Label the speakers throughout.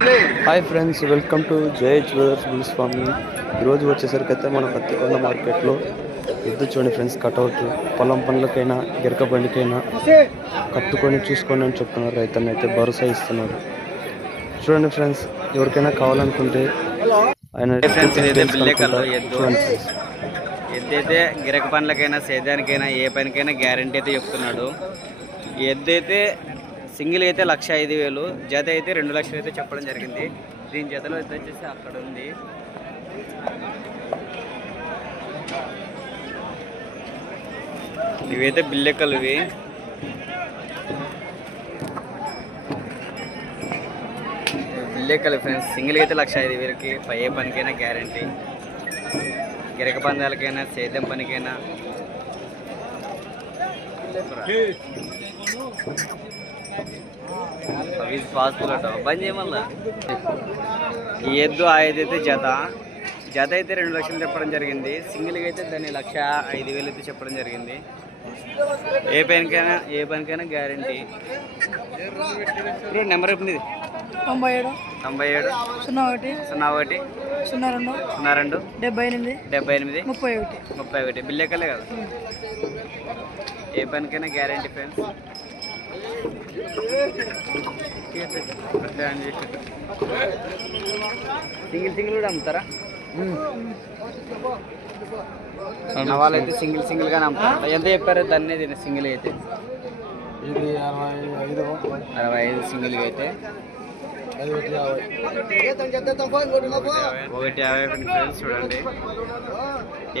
Speaker 1: Hi friends welcome to Jai jewellers bulls farming ఈరోజు వచ్చేసరికి అయితే మన పత్తికొండ మార్కెట్లో ఎద్దు చూడండి ఫ్రెండ్స్ కటౌట్ పొలం పనులకైనా గిరక బండికైనా కట్టుకొని చూసుకోండి అని చెప్తున్నారు రైతన్న అయితే భరోసా ఇస్తున్నారు. చూడండి ఫ్రెండ్స్ ఎవరికైనా కావాలనుకుంటే ఆయన
Speaker 2: ఎద్దైతే గిరక పనులకైనా సేద్యానికైనా ఏ పనికైనా గ్యారంటీ అయితే చెప్తున్నాడు. ఈ ఎద్దు అయితే సింగిల్ అయితే లక్ష ఐదు వేలు జత అయితే రెండు లక్షలు అయితే చెప్పడం జరిగింది. దీని జతలో అయితే వచ్చేసి అక్కడ ఉంది. ఇవైతే బిల్లెక్కలు ఇవి బిల్లెక్కలు ఫ్రెండ్స్ సింగిల్ అయితే లక్ష ఐదు వేలకి పై ఏ పనికైనా గ్యారంటీ గిరక పందాలకైనా సేద్యం పనికైనా. సర్వీస్ అట బంద్ చేయమల్లా ఈ ఎద్దు ఆ ఎద్దు అయితే జత. జత అయితే రెండు లక్షలు చెప్పడం జరిగింది. సింగిల్గా అయితే దాన్ని లక్ష ఐదు వేలు అయితే చెప్పడం జరిగింది. ఏ పనికైనా ఏ పనికైనా గ్యారంటీ నెంబర్ ఎప్పుడు
Speaker 3: తొంభై ఏడు.
Speaker 2: తొంభై ఏడు.
Speaker 3: సున్నా ఒకటి.
Speaker 2: సున్నా ఒకటి.
Speaker 3: సున్నా రెండు.
Speaker 2: సున్నా రెండు.
Speaker 3: డెబ్బై ఎనిమిది.
Speaker 2: డెబ్బై ఎనిమిది.
Speaker 3: ముప్పై ఒకటి.
Speaker 2: ముప్పై ఒకటి. బిల్ ఎక్కలే కదా? ఏ పనికైనా గ్యారంటీ ఫ్రెండ్స్ సింగిల్ సింగిల్ కూడా అమ్ముతారా? వాళ్ళైతే సింగిల్ సింగిల్ గానే అమ్ముతారు ఎంత చెప్పారు? దాన్ని దీన్ని సింగిల్ అయితే.
Speaker 1: ఇది అరవై ఐదు.
Speaker 2: అరవై ఐదు సింగిల్ అయితే. ఒకటి యాభై ఫ్రెండ్స్ చూడండి.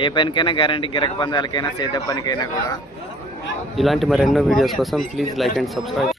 Speaker 2: ఏ పనికైనా గ్యారంటీ గిరక పందాలకైనా సేద పనికైనా కూడా.
Speaker 1: ఇలాంటి మరెన్నో వీడియోస్ కోసం ప్లీజ్ లైక్ అండ్ సబ్స్క్రైబ్